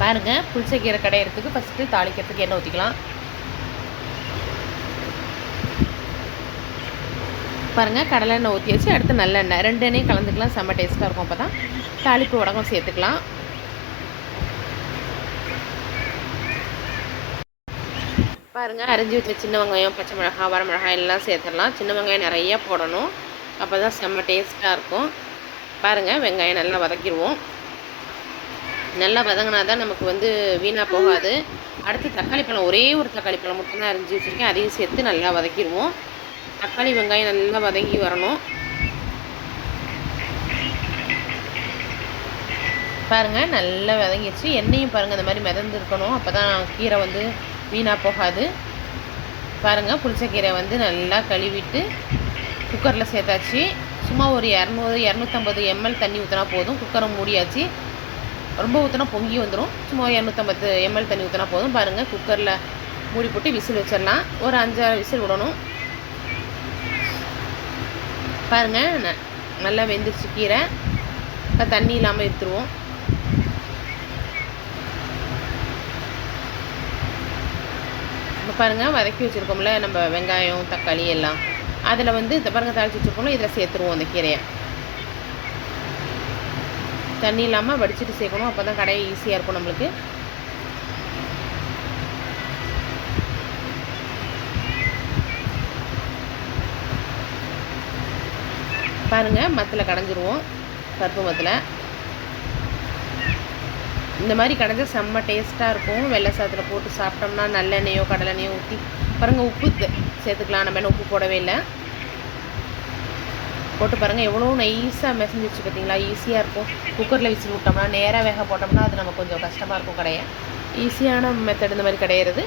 பாருங்கள், புளிச்சக்கீரை கடையிறதுக்கு ஃபஸ்ட்டு தாளிக்கிறதுக்கு எண்ணெய் ஊற்றிக்கலாம். பாருங்கள், கடலை எண்ணெய் ஊற்றி வச்சு அடுத்து நல்லெண்ணெய் 2 எண்ணெயும் கலந்துக்கலாம். செம்ம டேஸ்ட்டாக இருக்கும். அப்போ தான் தாளிப்பு வடகம் சேர்த்துக்கலாம். பாருங்கள், அரிஞ்சு வச்ச சின்ன வெங்காயம், பச்சை மிளகாய், வரமிளகாய் எல்லாம் சேர்த்துடலாம். சின்ன வெங்காயம் நிறையா போடணும். அப்போ தான் செம்ம டேஸ்ட்டாக இருக்கும். பாருங்கள், வெங்காயம் நல்லா வதக்கிடுவோம். நல்லா வதங்கினா தான் நமக்கு வீணாக போகாது. அடுத்து தக்காளி பழம், ஒரே ஒரு தக்காளி பழம் மட்டும் தான் அரிஞ்சு வச்சுருக்கேன். அதையும் சேர்த்து நல்லா வதக்கிடுவோம். தக்காளி வெங்காயம் நல்லா வதங்கி வரணும். பாருங்கள், நல்லா வதங்கிடுச்சு. எண்ணெயும் பாருங்கள் இந்த மாதிரி மிதந்துருக்கணும். அப்போ தான் கீரை வீணாக போகாது. பாருங்கள், புளிச்சக்கீரை நல்லா கழுவிட்டு குக்கரில் சேர்த்தாச்சு. சும்மா ஒரு 200-250 ml தண்ணி ஊற்றினா போதும். குக்கரை மூடியாச்சு. ரொம்ப ஊற்றினா பொங்கி வந்துடும். சும்மா 250 ml தண்ணி ஊற்றினா போதும். பாருங்கள், குக்கரில் மூடி போட்டு விசில் வச்சிடலாம். ஒரு 5-6 விசில் விடணும். பாருங்கள், நல்லா வெந்துருச்சு கீரை. இப்போ தண்ணி இல்லாமல் எடுத்துருவோம். இப்போ பாருங்கள், வதக்கி வச்சுருக்கோம்ல நம்ம வெங்காயம், தக்காளி எல்லாம், அதில் பாருங்கள் தாளித்து வச்சுருக்கோம்ல, இதில் சேர்த்துருவோம் அந்த கீரையை. தண்ணி இல்லாமல் வடிச்சிட்டு சேர்க்கணும். அப்போ தான் கடையை ஈஸியாக இருக்கும் நம்மளுக்கு. பாருங்கள், மத்தில் கடைஞ்சிருவோம். பருப்பு மத்தில் இந்த மாதிரி கடைஞ்சா செம்ம டேஸ்ட்டாக இருக்கும். வெள்ளை சாதத்தில் போட்டு சாப்பிட்டோம்னா நல்லெண்ணெயோ கடலெண்ணெயோ ஊற்றி பாருங்கள். உப்பு சேர்த்துக்கலாம். நம்ம என்ன உப்பு போடவே இல்லை. போட்டு பாருங்கள், எவ்வளோ நைஸாக மெசஞ்சிச்சு பார்த்தீங்களா. ஈஸியாக இருக்கும். குக்கரில் விசில் விட்டோம்னா நேராக வேக போட்டோம்னா அது நமக்கு கொஞ்சம் கஷ்டமாக இருக்கும். ஈஸியான மெத்தட் இந்த மாதிரி கடையிறது.